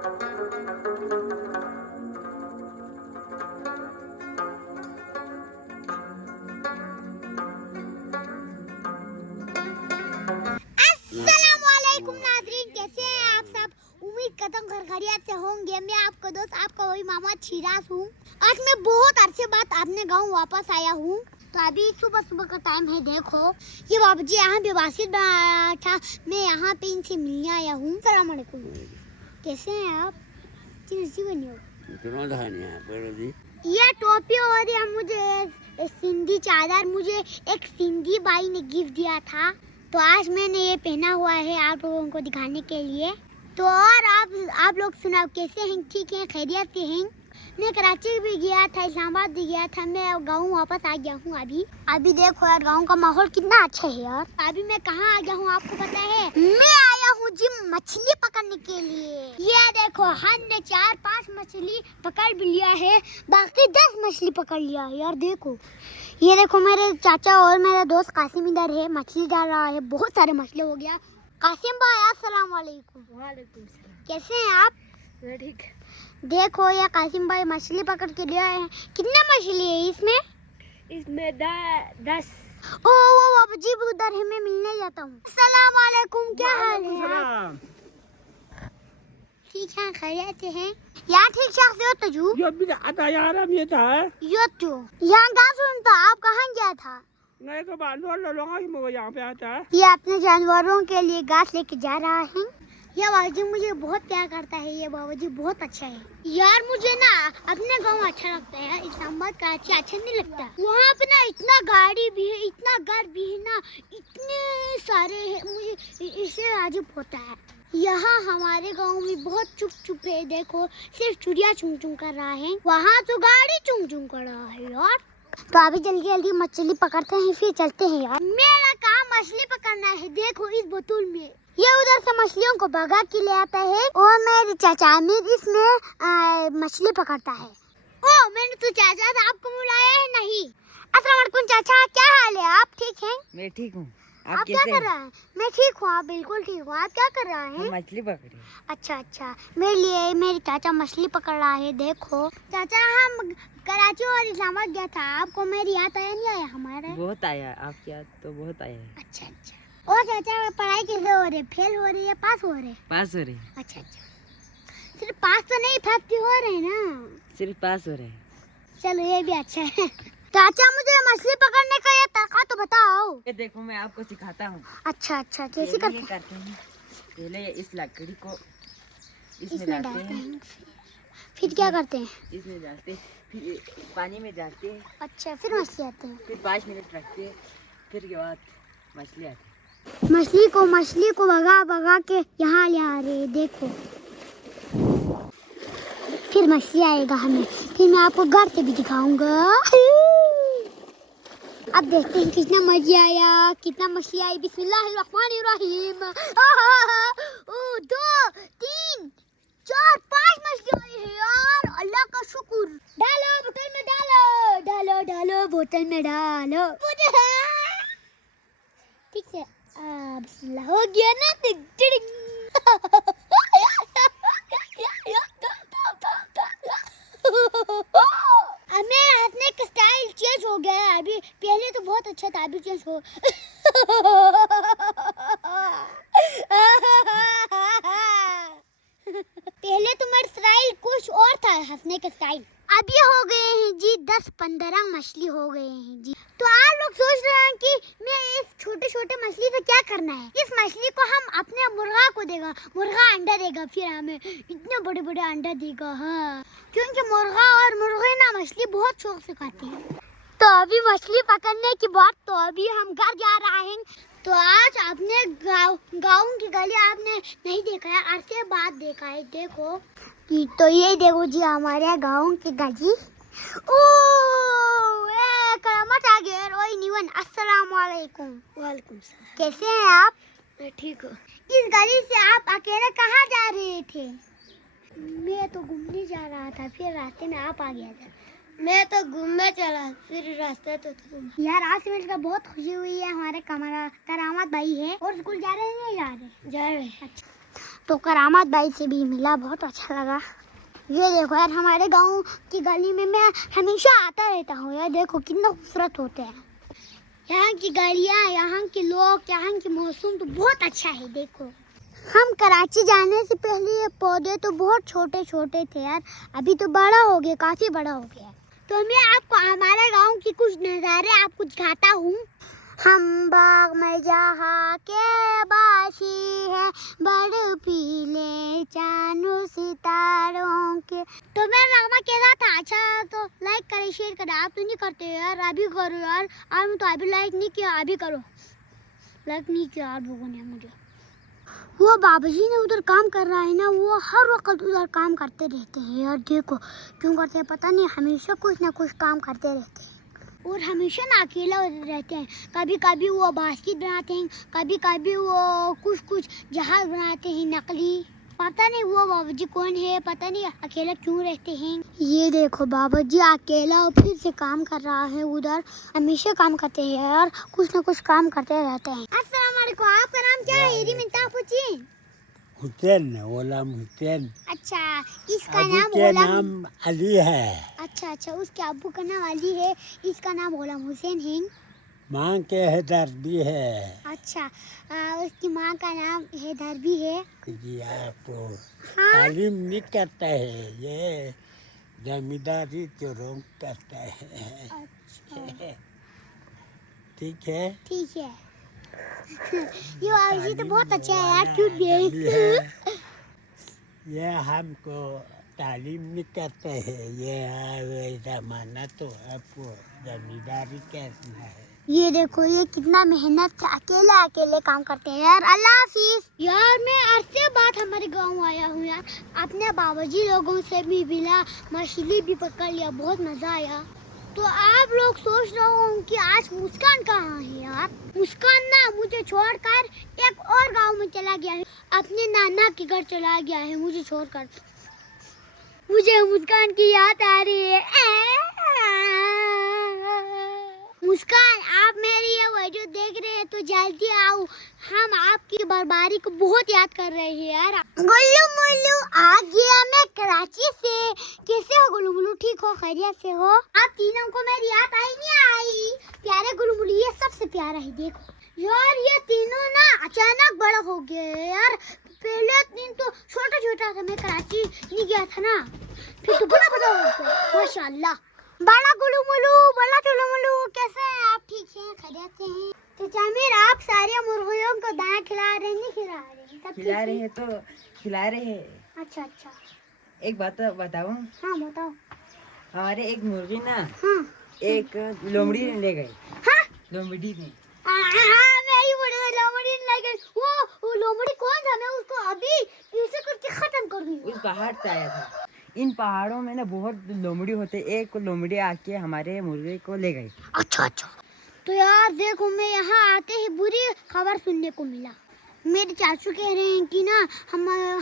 अस्सलामुअलैकुम नाज़रीन, कैसे हैं आप सब। उम्मीद करता हूँ घर खैरियत से होंगे। मैं आपका दोस्त आपका वही मोहम्मद शिराज हूँ। आज मैं बहुत अरसे बाद अपने गांव वापस आया हूँ। तो अभी सुबह सुबह का टाइम है। देखो ये बाबू जी यहाँ पे बास्केट बनाया था, मैं यहाँ पे इनसे मिलने आया हूँ। सलाम अलैकुम, कैसे हैं आप। बनी हो ये टोपी और ये मुझे सिंधी चादर मुझे एक सिंधी भाई ने गिफ्ट दिया था, तो आज मैंने ये पहना हुआ है आप लोगों को दिखाने के लिए। तो और आप लोग सुनाओ, कैसे हैं, ठीक हैं, खैरियत से हैं। मैं कराची भी गया था, इस्लामाबाद भी गया था, मैं गांव वापस आ गया हूँ। अभी देखो यार गांव का माहौल कितना अच्छा है यार। अभी मैं कहाँ आ गया हूँ आपको पता है, मैं आया हूँ जी मछली पकड़ने के लिए। ये देखो हमने 4-5 मछली पकड़ भी लिया है, बाकी 10 मछली पकड़ लिया है यार। देखो ये देखो मेरे चाचा और मेरा दोस्त कासिम इधर है, मछली डाल रहा है, बहुत सारे मछली हो गया। कासिम भाई अस्सलाम वालेकुम। वालेकुम सलाम, कैसे हैं आप। ठीक। देखो ये कासिम भाई मछली पकड़ के ले आए हैं। कितने मछली है इसमें 10। ओ वो बाबू जी उधर है, मैं मिलने जाता हूँ। अस्सलाम वालेकुम, क्या हाल है। ठीक है, खैरियत हैं यार। ठीक ठाक से हो तजू। यो भी आता यार हम ये था यो तो यहाँ गाँव सुनता। आप कहाँ गया था। नहीं तो जानवर लोग यहाँ पे आता है। ये अपने जानवरों के लिए घास लेके जा रहा है। ये बाबूजी मुझे बहुत प्यार करता है, ये बाबूजी बहुत अच्छा है यार। मुझे ना अपने गांव अच्छा लगता है यार, इस्लामाबाद कराची अच्छा नहीं लगता। वहाँ पे ना इतना गाड़ी भी है, इतना घर भी है ना, इतने सारे है, मुझे इससे अजीब होता है। यहाँ हमारे गांव में बहुत चुप चुप है। देखो सिर्फ चिड़िया चुंग चुंग कर रहा है, वहाँ तो गाड़ी चुंग चुंग कर रहा है यार। तो अभी जल्दी जल्दी मछली पकड़ते हैं, फिर चलते हैं यार। मेरा काम मछली पकड़ना है। देखो इस बोतल में ये उधर से मछलियों को भगा के ले आता है, और मेरे चाचा अमीर इसमें मछली पकड़ता है। ओ मैंने तो चाचा था, आपको बुलाया है नहीं। अस्सलाम वालेकुम चाचा, क्या हाल है, आप ठीक हैं। मैं ठीक हूँ, आप क्या कर रहे हैं। मैं ठीक हूँ, आप बिल्कुल ठीक हूँ। आप क्या कर रहे हैं। मछली पकड़ी। अच्छा मेरे लिए मेरे चाचा मछली पकड़ रहा है। देखो चाचा हम कराची और इस्लामाबाद गया था, आपको मेरी याद आया नहीं आया हमारा। बहुत आया, आपकी याद तो बहुत आया है। अच्छा और चाचा पढ़ाई कैसे हो रही, फेल हो रही है पास हो रहे। पास हो रहे। अच्छा सिर्फ पास तो नहीं, फेल भी हो रहे ना। सिर्फ पास हो रहे। चलो ये भी अच्छा है। चाचा मुझे मछली पकड़ने का ये तरीका तो बताओ। ये देखो मैं आपको सिखाता हूँ। अच्छा कैसे करते हैं। पहले इस लकड़ी को इसमें डालते हैं, फिर क्या करते हैं। इसमें डालते, फिर पानी में डालते हैं। अच्छा फिर मछली आते हैं, फिर 5 मिनट रखते हैं, फिर के बाद मछली आती है। मछली को भगा के यहाँ ले आ रहे। देखो फिर मछली आएगा हमें, फिर मैं आपको घर से भी दिखाऊंगा। अब देखते हैं कितना मजा आया, कितना मछली आई। बिस्मिल्लाहिर्रहमानिर्रहीम। 2 3 4 5 मछली आई है यार, अल्लाह का शुक्र। डालो बोतल में, डालो बोतल में डालो। ठीक है बिस्मिल्लाह, हो गया ना। मेरा हंसने का स्टाइल चेंज हो गया है अभी, पहले तो बहुत अच्छा था, अभी चेंज हो। पहले तो मेरा स्टाइल कुछ और था, हंसने का स्टाइल। अब ये हो गए हैं जी 10-15 मछली हो गए हैं जी। तो आप लोग सोच रहे हैं कि मैं इस छोटे मछली से क्या करना है। इस मछली को हम अपने मुर्गा को देगा, मुर्गा अंडा देगा, फिर हमें इतने बड़े अंडा देगा। हाँ क्योंकि मुर्गा और मुर्गे ना मछली बहुत शौक से खाते हैं। तो अभी मछली पकड़ने की बात, तो अभी हम घर जा रहे हैं। तो आज आपने गाँव की गली आपने नहीं देखा है, अरसे बाद देखा है। देखो तो ये देखो जी हमारे गाँव की गली। करामत आ गया रोई निवन। अस्सलाम वालेकुम। वालेकुम सलाम, कैसे हैं आप। मैं ठीक हूँ। इस गली से आप अकेले कहाँ जा रहे थे। मैं तो घूमने जा रहा था, फिर रास्ते में आप आ गया था। मैं तो घूमने चला, फिर रास्ते तो तुम। यार आज से मिलकर बहुत खुशी हुई है। हमारे करामत भाई है और स्कूल जा रहे हैं नहीं जा रहे। अच्छा तो करामत भाई से भी मिला, बहुत अच्छा लगा। ये देखो यार, हमारे गांव की गली में मैं हमेशा आता रहता हूँ यार। देखो कितना खूबसूरत होते हैं यहाँ की गलियाँ, यहाँ के लोग, यहाँ की मौसम तो बहुत अच्छा है। देखो हम कराची जाने से पहले ये पौधे तो बहुत छोटे छोटे थे यार, अभी तो बड़ा हो गया, काफ़ी बड़ा हो गया। तो मैं आपको हमारे गांव की कुछ नज़ारे आपको दिखाता हूँ। हम बाग में जहाँ के बाशी है, बड़े पीले चांदों सितारों के। तो मैं रामा कह रहा था, अच्छा तो लाइक करें, शेयर करें। आप तो नहीं करते यार, अभी करो यार। आप तो अभी लाइक नहीं किया, अभी करो। लाइक नहीं किया आप लोगों ने मुझे। वो बाबाजी ने उधर काम कर रहा है ना, वो हर वक्त उधर काम करते रहते हैं यार। देखो क्यों करते हैं पता नहीं, हमेशा कुछ ना कुछ काम करते रहते हैं और हमेशा ना अकेला रहते हैं। कभी कभी वो बास्केट बनाते हैं, कभी कभी वो कुछ जहाज बनाते हैं नकली। पता नहीं वो बाबाजी कौन है, पता नहीं अकेला क्यों रहते हैं। ये देखो बाबाजी अकेला फिर से काम कर रहा है उधर, हमेशा काम करते हैं यार, कुछ ना कुछ काम करते रहते हैं। अस्सलाम वालेकुम, आपका नाम क्या है? यही मिनता पूछिए। हुसैन, गुलाम हुसैन। अच्छा, इसका अबू नाम के नाम अली है। अच्छा, उसके अब्बू का नाम अली है, इसका नाम गुलाम हुसैन है। माँ के हैदरबी है। अच्छा, उसकी माँ का नाम हैदरबी है। जी आप हाँ? तालीम नहीं करता है, ये जमींदारी चोरों करता है। अच्छा ठीक है। ठीक है। ये बाबूजी तो बहुत अच्छा है यार, क्यूट भी है। ये हमको तालीम नहीं करते हैं, ये जमाना तो आपको जमींदारी करना है। ये देखो ये कितना मेहनत से अकेले काम करते हैं यार। अल्लाह हाफिज। यार मैं अरसे बाद हमारे गांव आया हूँ यार, अपने बाबाजी लोगों से भी मिला, मछली भी पकड़ लिया, बहुत मजा आया। तो आप लोग सोच रहे हो कि आज मुस्कान कहाँ है यार? मुस्कान ना मुझे छोड़कर एक और गांव में चला गया है, अपने नाना के घर चला गया है मुझे छोड़कर। मुझे मुस्कान की याद आ रही है। मुस्कान, आप मेरी ये वीडियो देख रहे हैं तो जल्दी आओ, हम आपकी बर्बादी को बहुत याद कर रहे हैं यार। गुल्लू मुल्लू आ गया मैं कराची से। कैसे हो गुल्लू मुल्लू? ठीक हो, खैरियत से हो? आप तीनों को मेरी याद आई नहीं आई? प्यारे गुल्लू मुल्लू, ये सबसे प्यारा है। देखो यार ये तीनों ना अचानक बड़ा हो गए यार। पहले दिन तो छोटा था, मैं कराची नहीं गया था ना, फिर तो बड़ा हो गया माशाल्लाह। बड़ा गुल्लू मुल्लू, बड़ा चुल्लू मुल्लू, कैसे हैं आप? ठीक हैं, खैरियत से हैं? तो जामिर आप सारे मुर्गियों को दाना खिला रहे हैं? नहीं खिला रहे हैं? सब खिला रहे हैं तो खिला रहे हैं। अच्छा। एक बात बताऊं, हाँ बताओ। हमारे एक मुर्गी ना हाँ एक लोमड़ी ने ले गई। हाँ लोमड़ी ने मेरी लोमड़ी ने ले गई। वो लोमड़ी कौन था? मैं उसको अभी पीछे करके खत्म कर दूँ। उस पहाड़ से आया था। इन पहाड़ों में ना बहुत लोमड़ी होते, एक लोमड़ी आके हमारे मुर्गे को ले गई। अच्छा। तो यार देखो, मैं यहाँ आते ही बुरी खबर सुनने को मिला। मेरे चाचू कह रहे हैं कि ना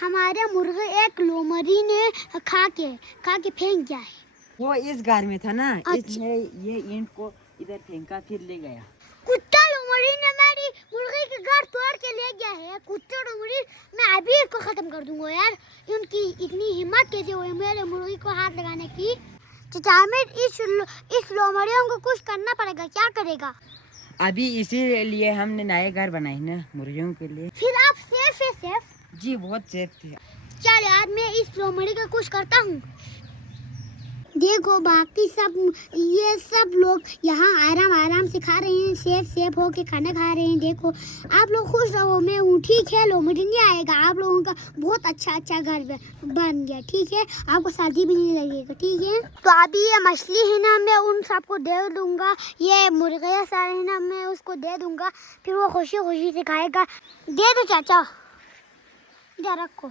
हमारे मुर्गे एक लोमड़ी ने खा के फेंक गया है। वो इस घर में था ना, अच्छा। इसने ये ईंट को इधर फेंका, फिर ले गया। कुत्ता लोमड़ी ने मेरी मुर्गी के घर तोड़ के ले गया है। कुत्ता लोमड़ी, मैं अभी इसको खत्म कर दूंगा यार। उनकी इतनी हिम्मत कैसे हुई मेरे मुर्गी को हाथ लगाने की? चाचा में इस लोमड़ियों को कुछ करना पड़ेगा। क्या करेगा? अभी इसीलिए हमने नए घर बनाए ना मुर्गियों के लिए। फिर आप सेफ है? सेफ जी बहुत सेफ थे। चल यार मैं इस लोमड़ी का कुछ करता हूँ। देखो बाकी ये सब लोग यहाँ आराम से खा रहे हैं, सेफ होके खाना खा रहे हैं। देखो आप लोग खुश रहो, मैं हूँ ठीक है। लोमड़ी नहीं आएगा, आप लोगों का बहुत अच्छा घर बन गया, ठीक है। आपको शादी भी नहीं लगेगा, ठीक है। तो अभी ये मछली है ना, मैं उन सबको दे दूंगा। ये मुर्गियाँ सारे है ना, मैं उसको दे दूंगा, फिर वो खुशी से खाएगा। दे दो चाचा, इधर रखो।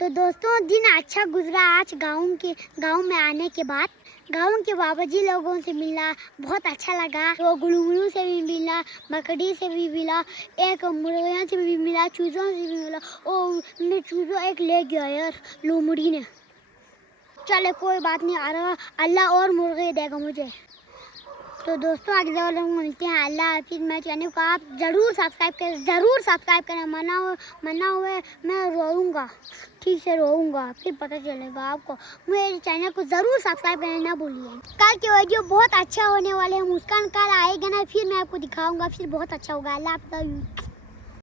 तो दोस्तों दिन अच्छा गुजरा आज गांव में आने के बाद। गांव के बाबाजी लोगों से मिला, बहुत अच्छा लगा। वो गुलू से भी मिला, मकड़ी से भी मिला, एक मुर्गियों से भी मिला, चूजों से भी मिला। और मैं चूजों एक ले गया यार लोमड़ी ने। चले कोई बात नहीं, आ रहा अल्लाह और मुर्गे देगा मुझे। तो दोस्तों आगे जब लोग मिलते हैं। अल्लाह हाफिज़। मेरे चैनल को आप ज़रूर सब्सक्राइब करें, मना हुए मैं रोऊंगा, ठीक से रोऊंगा, फिर पता चलेगा आपको। मेरे चैनल को ज़रूर सब्सक्राइब करना ना भूलिए। कल के वीडियो बहुत अच्छा होने वाले हैं। मुस्कान कल आएगा ना, फिर मैं आपको दिखाऊंगा, फिर बहुत अच्छा होगा। अल्लाह हाफिज़।